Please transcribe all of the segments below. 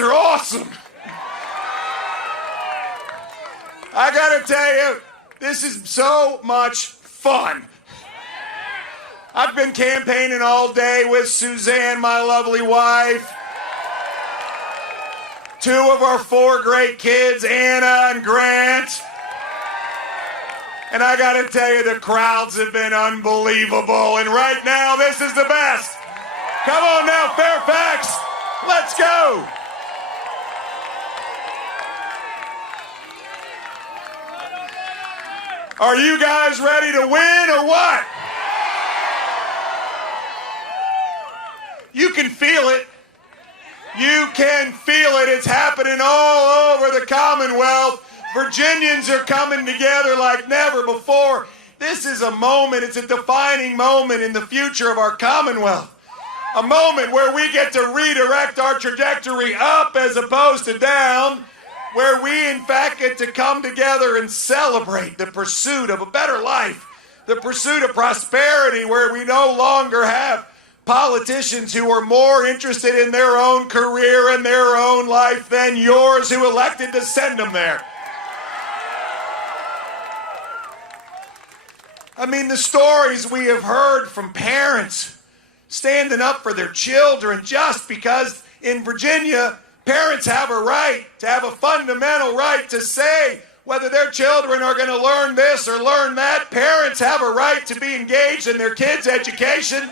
guys are awesome. I gotta tell you, this is so much fun. I've been campaigning all day with Suzanne, my lovely wife. 2 of our 4 great kids, Anna and Grant. And I gotta tell you, the crowds have been unbelievable. And right now, this is the best. Come on now, Fairfax. Let's go. Are you guys ready to win or what? You can feel it. You can feel it. It's happening all over the Commonwealth. Virginians are coming together like never before. This is a moment, it's a defining moment in the future of our Commonwealth. A moment where we get to redirect our trajectory up as opposed to down, where we in fact get to come together and celebrate the pursuit of a better life, the pursuit of prosperity, where we no longer have politicians who are more interested in their own career and their own life than yours who elected to send them there. I mean, the stories we have heard from parents standing up for their children just because in Virginia, parents have a right to have a fundamental right to say whether their children are going to learn this or learn that. Parents have a right to be engaged in their kids' education,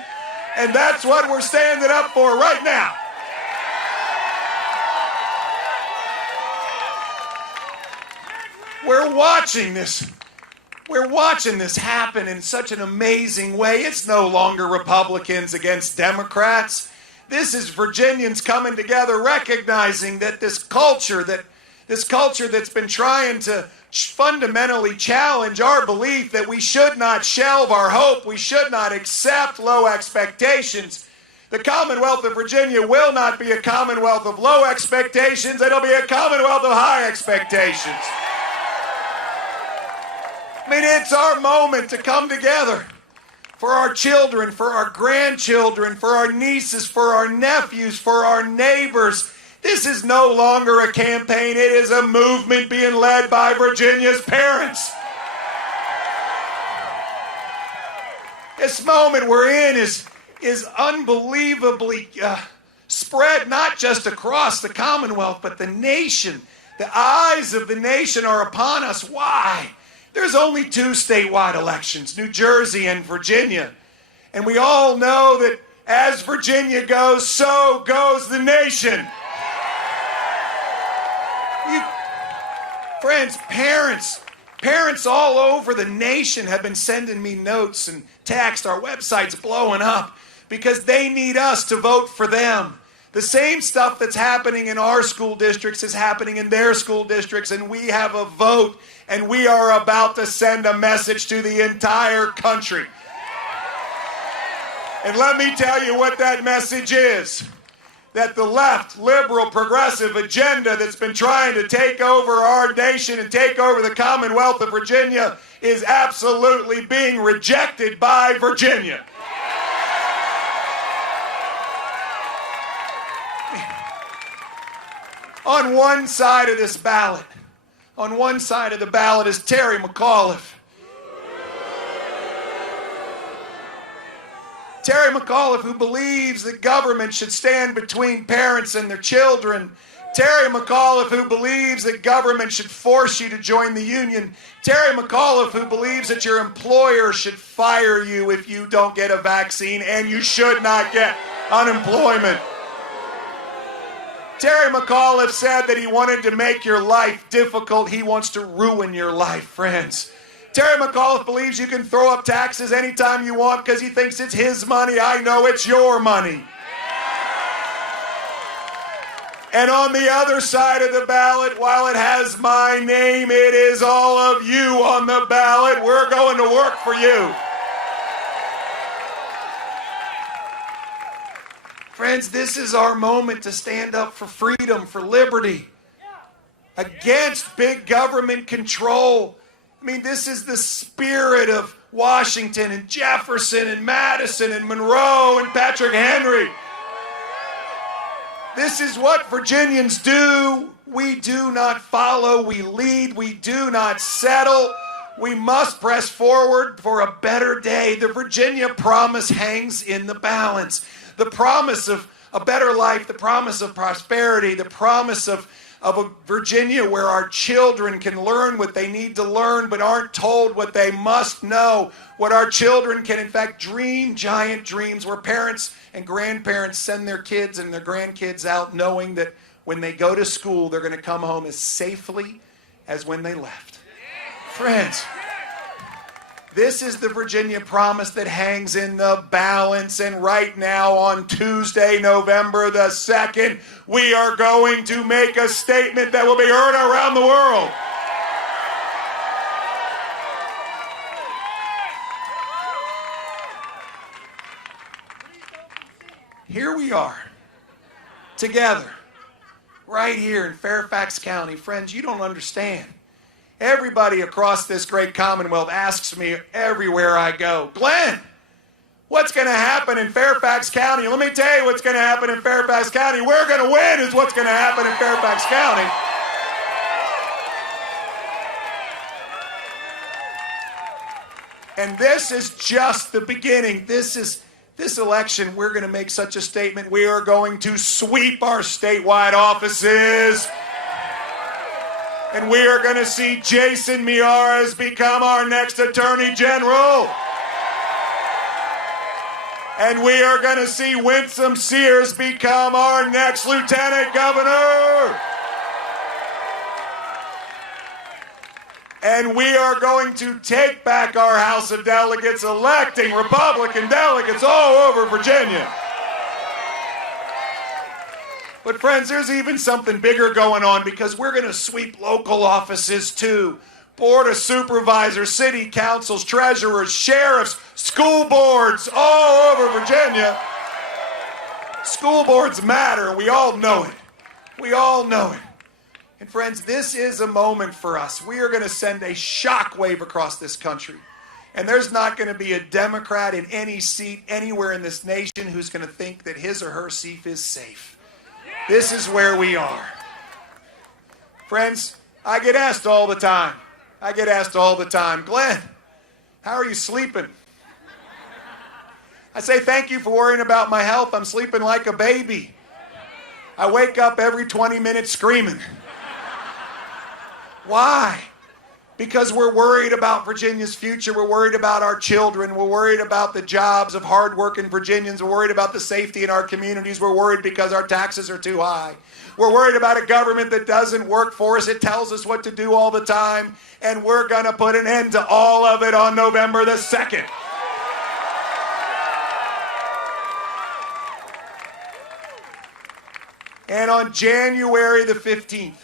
and that's what we're standing up for right now. We're watching this. We're watching this happen in such an amazing way. It's no longer Republicans against Democrats. This is Virginians coming together, recognizing that this culture that's been trying to fundamentally challenge our belief that we should not shelve our hope, we should not accept low expectations. The Commonwealth of Virginia will not be a Commonwealth of low expectations. It'll be a Commonwealth of high expectations. I mean, it's our moment to come together for our children, for our grandchildren, for our nieces, for our nephews, for our neighbors. This is no longer a campaign. It is a movement being led by Virginia's parents. This moment we're in is unbelievably spread not just across the Commonwealth, but the nation. The eyes of the nation are upon us. Why? There's only 2 statewide elections, New Jersey and Virginia. And we all know that as Virginia goes, so goes the nation. Friends, parents all over the nation have been sending me notes and text. Our website's blowing up because they need us to vote for them. The same stuff that's happening in our school districts is happening in their school districts, and we have a vote, and we are about to send a message to the entire country. And let me tell you what that message is. That the left, liberal, progressive agenda that's been trying to take over our nation and take over the Commonwealth of Virginia is absolutely being rejected by Virginia. On one side of this ballot, on one side of the ballot is Terry McAuliffe. Terry McAuliffe, who believes that government should stand between parents and their children. Terry McAuliffe, who believes that government should force you to join the union. Terry McAuliffe, who believes that your employer should fire you if you don't get a vaccine and you should not get unemployment. Terry McAuliffe said that he wanted to make your life difficult. He wants to ruin your life, friends. Terry McAuliffe believes you can throw up taxes anytime you want because he thinks it's his money. I know it's your money. And on the other side of the ballot, while it has my name, it is all of you on the ballot. We're going to work for you. Friends, this is our moment to stand up for freedom, for liberty, against big government control. I mean, this is the spirit of Washington and Jefferson and Madison and Monroe and Patrick Henry. This is what Virginians do. We do not follow, we lead, we do not settle. We must press forward for a better day. The Virginia promise hangs in the balance. The promise of a better life, the promise of prosperity, the promise of a Virginia where our children can learn what they need to learn but aren't told what they must know. What our children can in fact dream giant dreams, where parents and grandparents send their kids and their grandkids out knowing that when they go to school, they're going to come home as safely as when they left. Friends, this is the Virginia promise that hangs in the balance. And right now on Tuesday, November the 2nd, we are going to make a statement that will be heard around the world. Here we are, together, right here in Fairfax County. Friends, you don't understand. Everybody across this great Commonwealth asks me everywhere I go, Glenn, what's going to happen in Fairfax County? Let me tell you what's going to happen in Fairfax County. We're going to win is what's going to happen in Fairfax County. And this is just the beginning. This election, we're going to make such a statement. We are going to sweep our statewide offices. And we are going to see Jason Miyares become our next Attorney General. And we are going to see Winsome Sears become our next Lieutenant Governor. And we are going to take back our House of Delegates, electing Republican delegates all over Virginia. But friends, there's even something bigger going on, because we're going to sweep local offices too. Board of Supervisors, city councils, treasurers, sheriffs, school boards all over Virginia. School boards matter. We all know it. We all know it. And friends, this is a moment for us. We are going to send a shockwave across this country. And there's not going to be a Democrat in any seat anywhere in this nation who's going to think that his or her seat is safe. This is where we are. Friends, I get asked all the time. Glenn, how are you sleeping? I say, thank you for worrying about my health. I'm sleeping like a baby. I wake up every 20 minutes screaming. Why? Because we're worried about Virginia's future. We're worried about our children. We're worried about the jobs of hardworking Virginians. We're worried about the safety in our communities. We're worried because our taxes are too high. We're worried about a government that doesn't work for us. It tells us what to do all the time. And we're going to put an end to all of it on November the 2nd. And on January the 15th,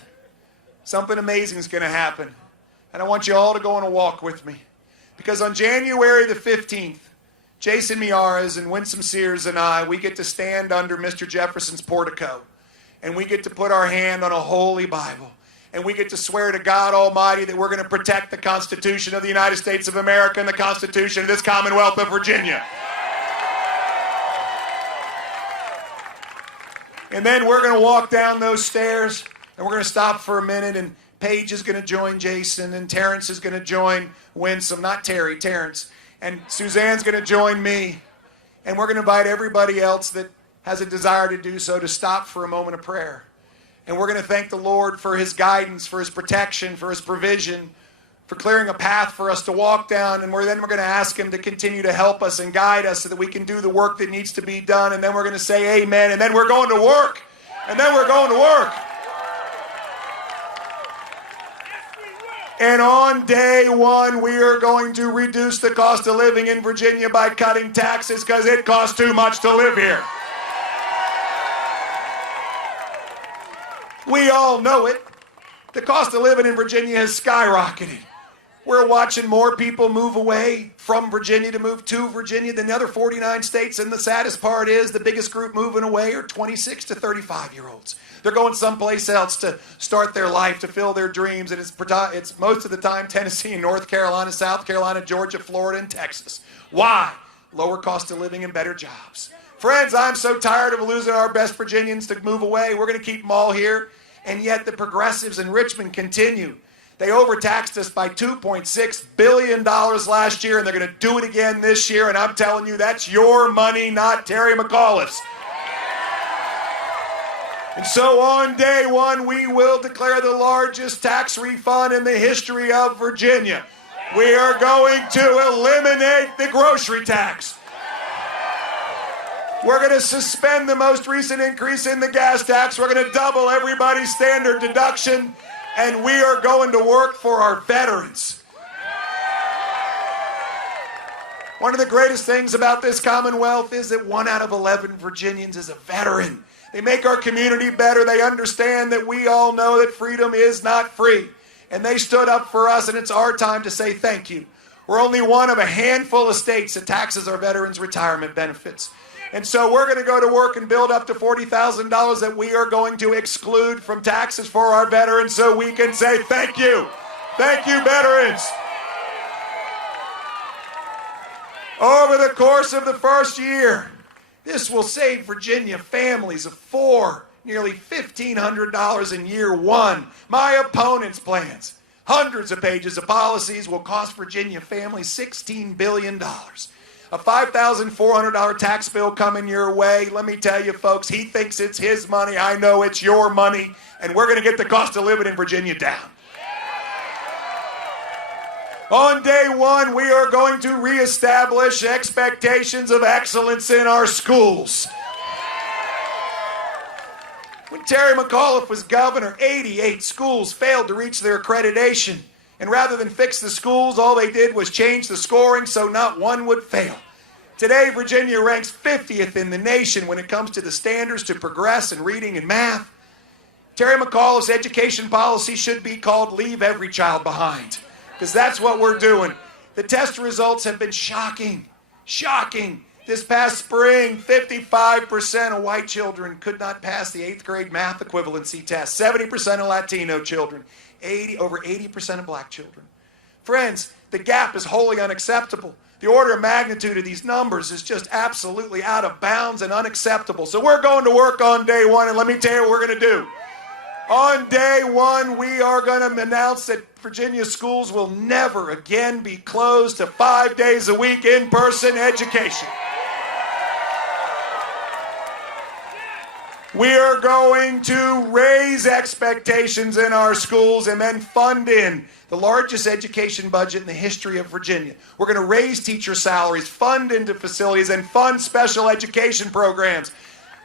something amazing is going to happen. And I want you all to go on a walk with me. Because on January the 15th, Jason Miyares and Winsome Sears and I, we get to stand under Mr. Jefferson's portico. And we get to put our hand on a holy Bible. And we get to swear to God Almighty that we're going to protect the Constitution of the United States of America and the Constitution of this Commonwealth of Virginia. And then we're going to walk down those stairs, and we're going to stop for a minute, and Paige is going to join Jason, and Terrence is going to join Winsome, not Terry, Terrence. And Suzanne's going to join me. And we're going to invite everybody else that has a desire to do so to stop for a moment of prayer. And we're going to thank the Lord for his guidance, for his protection, for his provision, for clearing a path for us to walk down. And then we're going to ask him to continue to help us and guide us so that we can do the work that needs to be done. And then we're going to say amen. And then we're going to work. And then we're going to work. And on day one, we are going to reduce the cost of living in Virginia by cutting taxes, because it costs too much to live here. We all know it. The cost of living in Virginia has skyrocketed. We're watching more people move away from Virginia to move to Virginia than the other 49 states. And the saddest part is the biggest group moving away are 26 to 35-year-olds. They're going someplace else to start their life, to fill their dreams. And it's most of the time Tennessee, North Carolina, South Carolina, Georgia, Florida, and Texas. Why? lower cost of living and better jobs. Friends, I'm so tired of losing our best Virginians to move away. We're going to keep them all here. And yet the progressives in Richmond continue. They overtaxed us by $2.6 billion last year, and they're going to do it again this year. And I'm telling you, that's your money, not Terry McAuliffe's. And so on day one, we will declare the largest tax refund in the history of Virginia. We are going to eliminate the grocery tax. We're going to suspend the most recent increase in the gas tax. We're going to double everybody's standard deduction. And we are going to work for our veterans. One of the greatest things about this Commonwealth is that 1 out of 11 Virginians is a veteran. They make our community better. They understand that we all know that freedom is not free. And they stood up for us, and it's our time to say thank you. We're only one of a handful of states that taxes our veterans' retirement benefits. And so we're going to go to work and build up to $40,000 that we are going to exclude from taxes for our veterans so we can say thank you. Thank you, veterans. Over the course of the first year, this will save Virginia families of 4 nearly $1,500 in year one. My opponent's plans, hundreds of pages of policies, will cost Virginia families $16 billion. A $5,400 tax bill coming your way. Let me tell you, folks, he thinks it's his money. I know it's your money. And we're going to get the cost of living in Virginia down. On day one, we are going to reestablish expectations of excellence in our schools. When Terry McAuliffe was governor, 88 schools failed to reach their accreditation. And rather than fix the schools, all they did was change the scoring so not one would fail. Today, Virginia ranks 50th in the nation when it comes to the standards to progress in reading and math. Terry McAuliffe's education policy should be called Leave Every Child Behind, because that's what we're doing. The test results have been shocking. Shocking. This past spring, 55% of white children could not pass the 8th grade math equivalency test. 70% of Latino children. Over 80% of black children. Friends, the gap is wholly unacceptable. The order of magnitude of these numbers is just absolutely out of bounds and unacceptable. So we're going to work on day one, and let me tell you what we're going to do. On day one, we are going to announce that Virginia schools will never again be closed to 5 days a week in-person education. We are going to raise expectations in our schools and then fund in the largest education budget in the history of Virginia. We're going to raise teacher salaries, fund into facilities, and fund special education programs.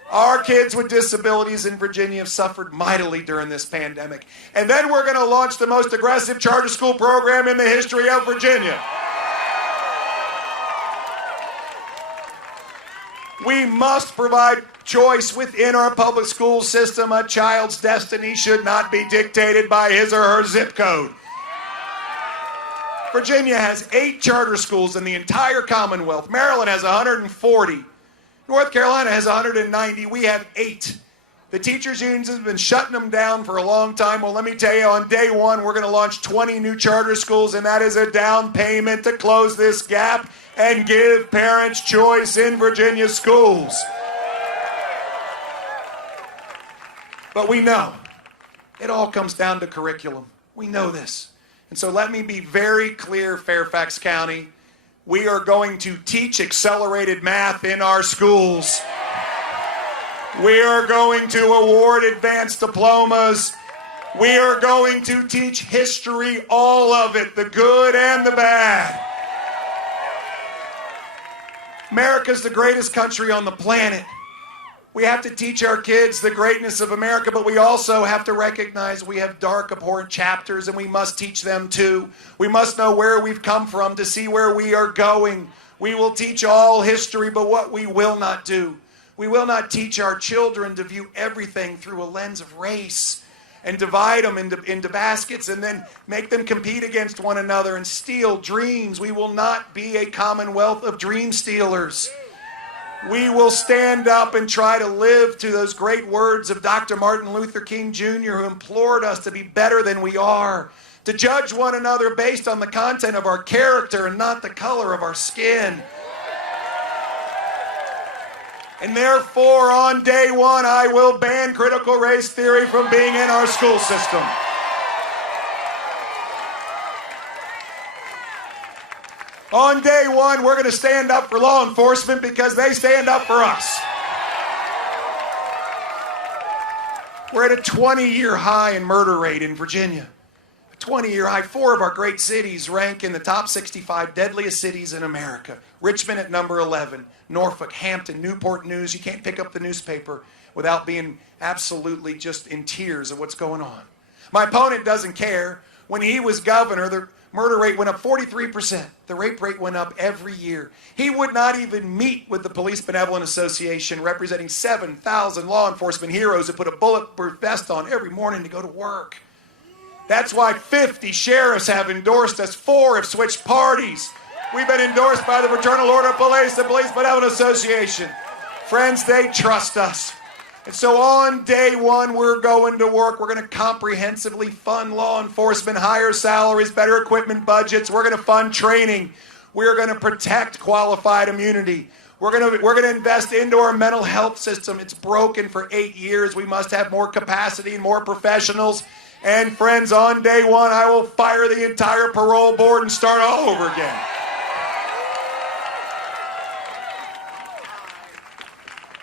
Our kids with disabilities in Virginia have suffered mightily during this pandemic. And then we're going to launch the most aggressive charter school program in the history of Virginia. We must provide choice within our public school system. A child's destiny should not be dictated by his or her zip code. Virginia has 8 charter schools in the entire Commonwealth. Maryland has 140. North Carolina has 190. We have 8. The teachers' unions have been shutting them down for a long time. Well, let me tell you, on day one, we're going to launch 20 new charter schools, and that is a down payment to close this gap and give parents choice in Virginia schools. But we know it all comes down to curriculum. We know this. And so let me be very clear, Fairfax County. We are going to teach accelerated math in our schools. We are going to award advanced diplomas. We are going to teach history, all of it, the good and the bad. America's the greatest country on the planet. We have to teach our kids the greatness of America, but we also have to recognize we have dark, abhorrent chapters, and we must teach them too. We must know where we've come from to see where we are going. We will teach all history, but what we will not do, we will not teach our children to view everything through a lens of race and divide them into baskets and then make them compete against one another and steal dreams. We will not be a commonwealth of dream stealers. We will stand up and try to live to those great words of Dr. Martin Luther King Jr., who implored us to be better than we are, to judge one another based on the content of our character and not the color of our skin. And therefore, on day one, I will ban critical race theory from being in our school system. On day one, we're going to stand up for law enforcement because they stand up for us. We're at a 20-year high in murder rate in Virginia. A 20-year high. 4 of our great cities rank in the top 65 deadliest cities in America. Richmond at number 11. Norfolk, Hampton, Newport News. You can't pick up the newspaper without being absolutely just in tears of what's going on. My opponent doesn't care. When he was governor, the murder rate went up 43%. The rape rate went up every year. He would not even meet with the Police Benevolent Association, representing 7,000 law enforcement heroes who put a bulletproof vest on every morning to go to work. That's why 50 sheriffs have endorsed us. 4 have switched parties. We've been endorsed by the Fraternal Order of Police, the Police Benevolent Association. Friends, they trust us. And so on day one, we're going to work. We're going to comprehensively fund law enforcement, higher salaries, better equipment budgets. We're going to fund training. We're going to protect qualified immunity. We're going to invest into our mental health system. It's broken for 8 years. We must have more capacity and more professionals. And friends, on day one, I will fire the entire parole board and start all over again.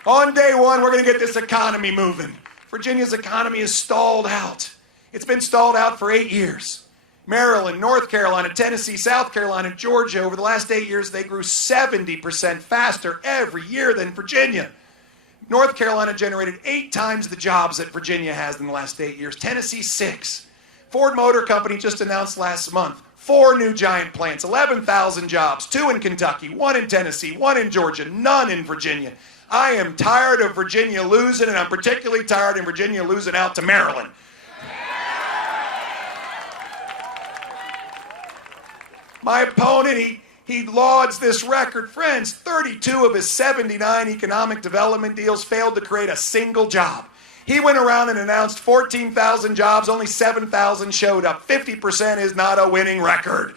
On day one, we're going to get this economy moving. Virginia's economy is stalled out. It's been stalled out for 8 years. Maryland, North Carolina, Tennessee, South Carolina, Georgia, over the last 8 years, they grew 70% faster every year than Virginia. North Carolina generated 8 times the jobs that Virginia has in the last 8 years. Tennessee, 6. Ford Motor Company just announced last month 4 new giant plants, 11,000 jobs, 2 in Kentucky, 1 in Tennessee, 1 in Georgia, none in Virginia. I am tired of Virginia losing, and I'm particularly tired of Virginia losing out to Maryland. My opponent, he lauds this record. Friends, 32 of his 79 economic development deals failed to create a single job. He went around and announced 14,000 jobs, only 7,000 showed up. 50% is not a winning record.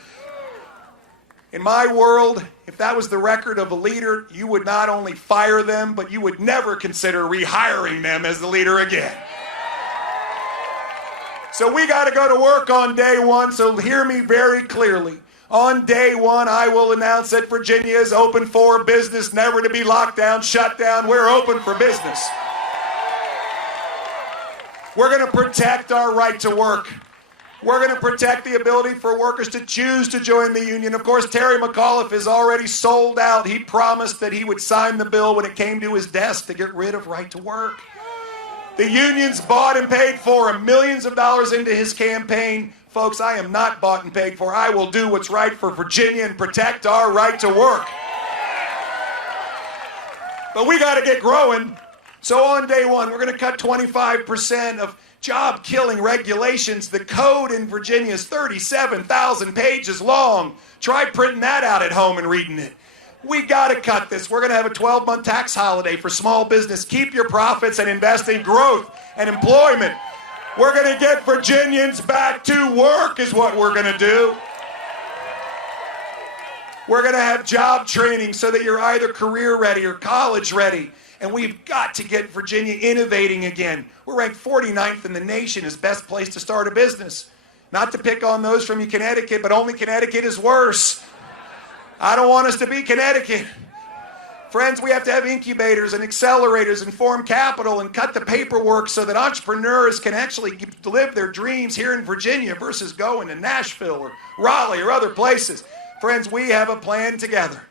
In my world, if that was the record of a leader, you would not only fire them, but you would never consider rehiring them as the leader again. So we got to go to work on day one, so hear me very clearly. On day one, I will announce that Virginia is open for business, never to be locked down, shut down. We're open for business. We're going to protect our right to work. We're going to protect the ability for workers to choose to join the union. Of course, Terry McAuliffe is already sold out. He promised that he would sign the bill when it came to his desk to get rid of right to work. The unions bought and paid for him, millions of dollars into his campaign. Folks, I am not bought and paid for. I will do what's right for Virginia and protect our right to work. But we got to get growing. So on day one, we're going to cut 25% of job-killing regulations. The code in Virginia is 37,000 pages long. Try printing that out at home and reading it. We got to cut this. We're going to have a 12-month tax holiday for small business. Keep your profits and invest in growth and employment. We're going to get Virginians back to work is what we're going to do. We're going to have job training so that you're either career ready or college ready. And we've got to get Virginia innovating again. We're ranked 49th in the nation as best place to start a business. Not to pick on those from Connecticut, but only Connecticut is worse. I don't want us to be Connecticut. Friends, we have to have incubators and accelerators and form capital and cut the paperwork so that entrepreneurs can actually live their dreams here in Virginia versus going to Nashville or Raleigh or other places. Friends, we have a plan together.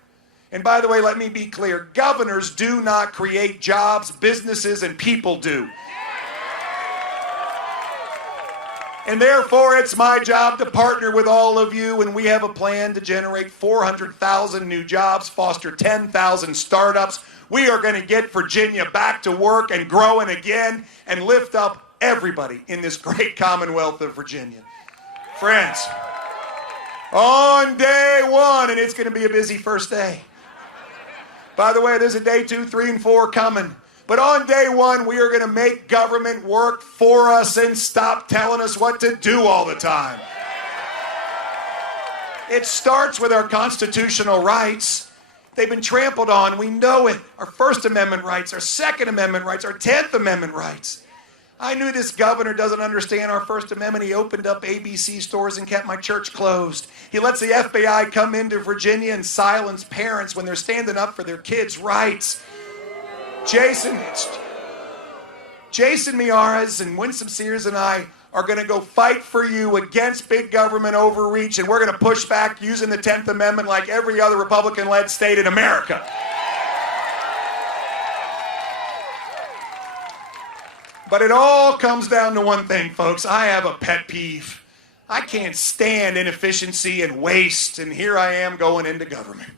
And by the way, let me be clear. Governors do not create jobs, businesses, and people do. And therefore, it's my job to partner with all of you, and we have a plan to generate 400,000 new jobs, foster 10,000 startups. We are going to get Virginia back to work and growing again and lift up everybody in this great Commonwealth of Virginia. Friends, on day one, and it's going to be a busy first day. By the way, there's a day 2, 3, and 4 coming. But on day one, we are going to make government work for us and stop telling us what to do all the time. It starts with our constitutional rights. They've been trampled on. We know it. Our First Amendment rights, our Second Amendment rights, our 10th Amendment rights. I knew this governor doesn't understand our First Amendment. He opened up ABC stores and kept my church closed. He lets the FBI come into Virginia and silence parents when they're standing up for their kids' rights. Jason Miyares and Winsome Sears and I are going to go fight for you against big government overreach, and we're going to push back using the 10th Amendment like every other Republican-led state in America. But it all comes down to one thing, folks. I have a pet peeve. I can't stand inefficiency and waste, and here I am going into government.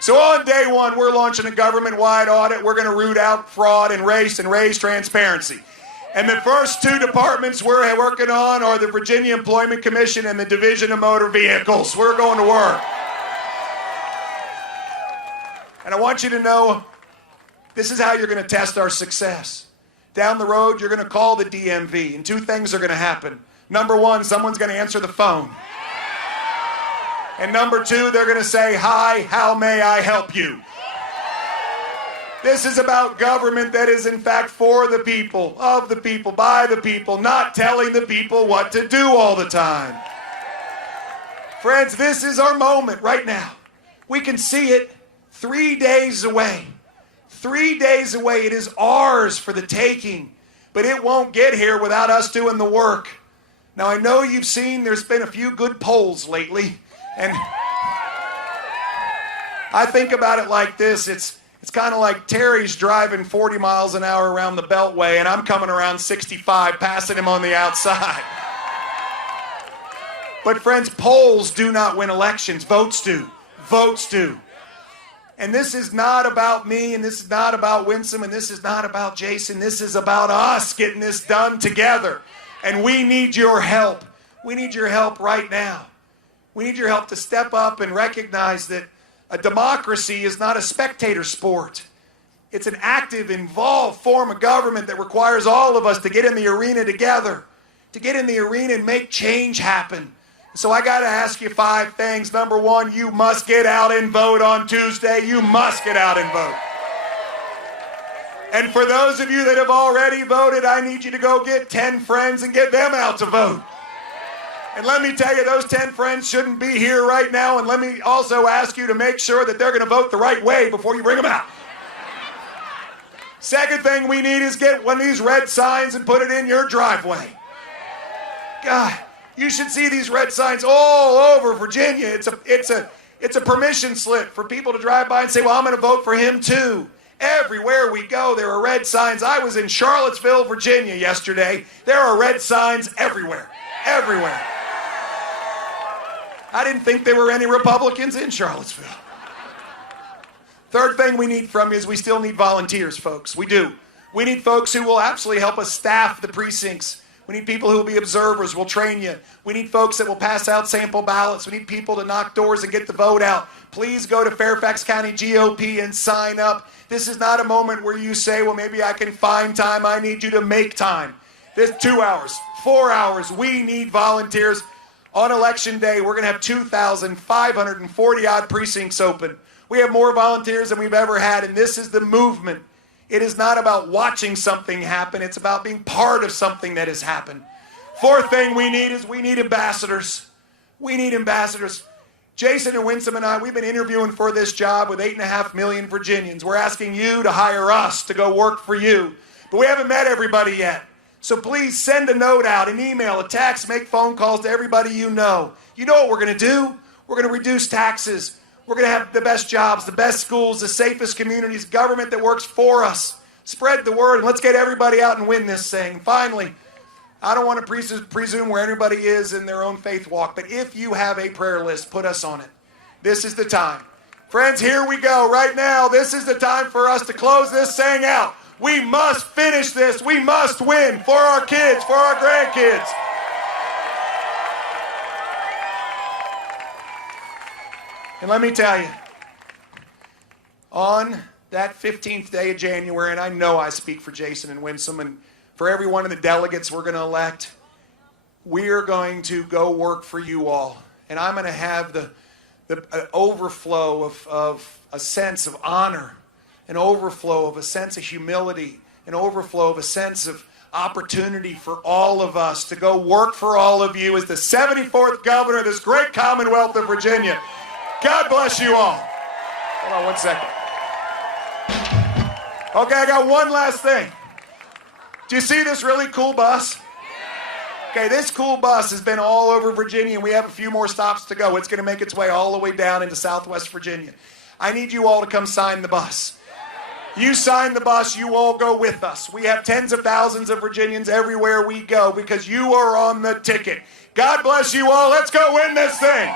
So on day one, we're launching a government-wide audit. We're going to root out fraud and raise transparency. And the first two departments we're working on are the Virginia Employment Commission and the Division of Motor Vehicles. We're going to work. And I want you to know, this is how you're going to test our success. Down the road, you're going to call the DMV, and two things are going to happen. Number one, someone's going to answer the phone. And number two, they're going to say, "Hi, how may I help you?" This is about government that is in fact for the people, of the people, by the people, not telling the people what to do all the time. Friends, this is our moment right now. We can see it 3 days away. 3 days away. It is ours for the taking, but it won't get here without us doing the work. Now, I know you've seen there's been a few good polls lately, and I think about it like this. It's kind of like Terry's driving 40 miles an hour around the Beltway, and I'm coming around 65, passing him on the outside. But friends, polls do not win elections. Votes do. Votes do. And this is not about me, and this is not about Winsome, and this is not about Jason. This is about us getting this done together. And we need your help. We need your help right now. We need your help to step up and recognize that a democracy is not a spectator sport. It's an active, involved form of government that requires all of us to get in the arena together, to get in the arena and make change happen. So I got to ask you 5 things. Number one, you must get out and vote on Tuesday. You must get out and vote. And for those of you that have already voted, I need you to go get 10 friends and get them out to vote. And let me tell you, those 10 friends shouldn't be here right now. And let me also ask you to make sure that they're going to vote the right way before you bring them out. Second thing we need is get one of these red signs and put it in your driveway. God, you should see these red signs all over Virginia. It's a permission slip for people to drive by and say, well, I'm going to vote for him too. Everywhere we go, there are red signs. I was in Charlottesville, Virginia yesterday. There are red signs everywhere. Everywhere. I didn't think there were any Republicans in Charlottesville. Third thing we need from you is we still need volunteers, folks. We do. We need folks who will absolutely help us staff the precincts. We need people who will be observers. We'll train you. We need folks that will pass out sample ballots. We need people to knock doors and get the vote out. Please go to Fairfax County GOP and sign up. This is not a moment where you say, well, maybe I can find time. I need you to make time. This 2 hours, 4 hours. We need volunteers. On Election Day, we're going to have 2,540 odd precincts open. We have more volunteers than we've ever had, and this is the movement. It is not about watching something happen. It's about being part of something that has happened. Fourth thing we need is we need ambassadors. We need ambassadors. Jason and Winsome and I, we've been interviewing for this job with 8.5 million Virginians. We're asking you to hire us to go work for you. But we haven't met everybody yet. So please send a note out, an email, a text, make phone calls to everybody you know. You know what we're going to do? We're going to reduce taxes. We're going to have the best jobs, the best schools, the safest communities, government that works for us. Spread the word, and let's get everybody out and win this thing. Finally, I don't want to presume where everybody is in their own faith walk, but if you have a prayer list, put us on it. This is the time. Friends, here we go right now. This is the time for us to close this thing out. We must finish this. We must win for our kids, for our grandkids. And let me tell you, on that 15th day of January, and I know I speak for Jason and Winsome and for every one of the delegates we're going to elect, we are going to go work for you all. And I'm going to have the the overflow of a sense of honor, an overflow of a sense of humility, an overflow of a sense of opportunity for all of us to go work for all of you as the 74th governor of this great Commonwealth of Virginia. God bless you all. Hold on one second. Okay, I got one last thing. Do you see this really cool bus? Okay, this cool bus has been all over Virginia, and we have a few more stops to go. It's going to make its way all the way down into Southwest Virginia. I need you all to come sign the bus. You sign the bus, you all go with us. We have tens of thousands of Virginians everywhere we go because you are on the ticket. God bless you all. Let's go win this thing.